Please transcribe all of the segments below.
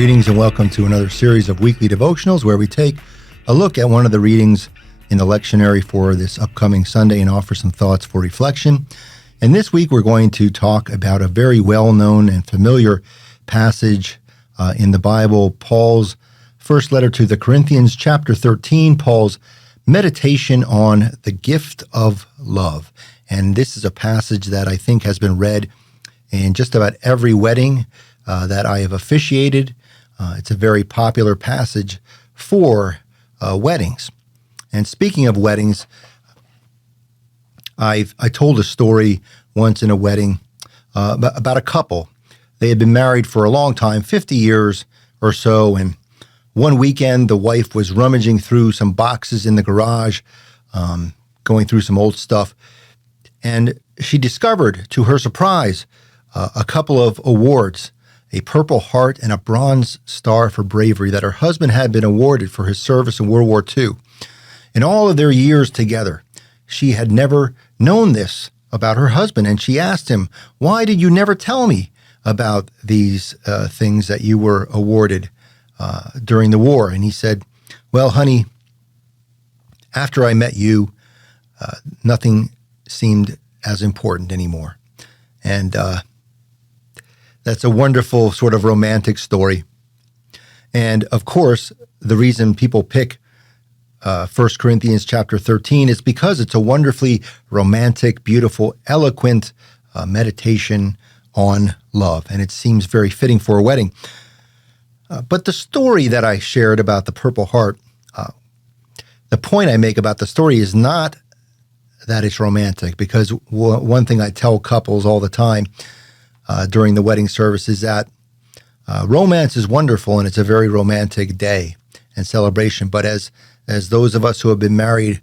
Greetings and welcome to another series of weekly devotionals where we take a look at one of the readings in the lectionary for this upcoming Sunday and offer some thoughts for reflection. And this week we're going to talk about a very well-known and familiar passage in the Bible, Paul's first letter to the Corinthians, chapter 13, Paul's meditation on the gift of love. And this is a passage that I think has been read in just about every wedding that I have officiated. It's a very popular passage for weddings. And speaking of weddings, I told a story once in a wedding about a couple. They had been married for a long time, 50 years or so, and one weekend the wife was rummaging through some boxes in the garage, going through some old stuff, and she discovered, to her surprise, a couple of awards, a Purple Heart and a Bronze Star for Bravery that her husband had been awarded for his service in World War II. In all of their years together, she had never known this about her husband, and she asked him, "Why did you never tell me about these things that you were awarded during the war?" And he said, "Well, honey, after I met you, nothing seemed as important anymore." And that's a wonderful sort of romantic story. And of course, the reason people pick 1 Corinthians chapter 13 is because it's a wonderfully romantic, beautiful, eloquent meditation on love. And it seems very fitting for a wedding. But the story that I shared about the Purple Heart, the point I make about the story is not that it's romantic, because one thing I tell couples all the time during the wedding service is that romance is wonderful and it's a very romantic day and celebration. But as those of us who have been married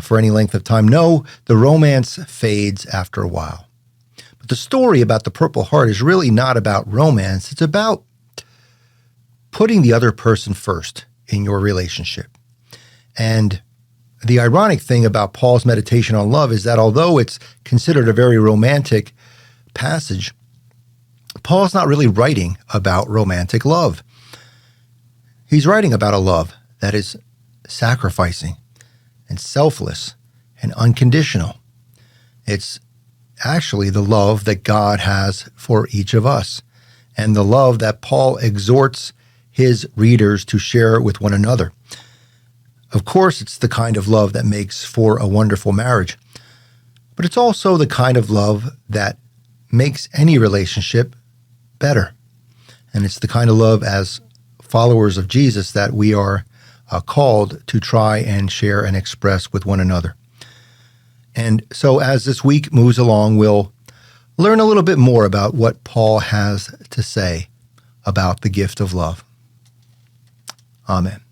for any length of time know, the romance fades after a while. But the story about the Purple Heart is really not about romance. It's about putting the other person first in your relationship. And the ironic thing about Paul's meditation on love is that although it's considered a very romantic passage, Paul's not really writing about romantic love. He's writing about a love that is sacrificing and selfless and unconditional. It's actually the love that God has for each of us, and the love that Paul exhorts his readers to share with one another. Of course, it's the kind of love that makes for a wonderful marriage, but it's also the kind of love that makes any relationship better. And it's the kind of love, as followers of Jesus, that we are called to try and share and express with one another. And so as this week moves along, we'll learn a little bit more about what Paul has to say about the gift of love. Amen.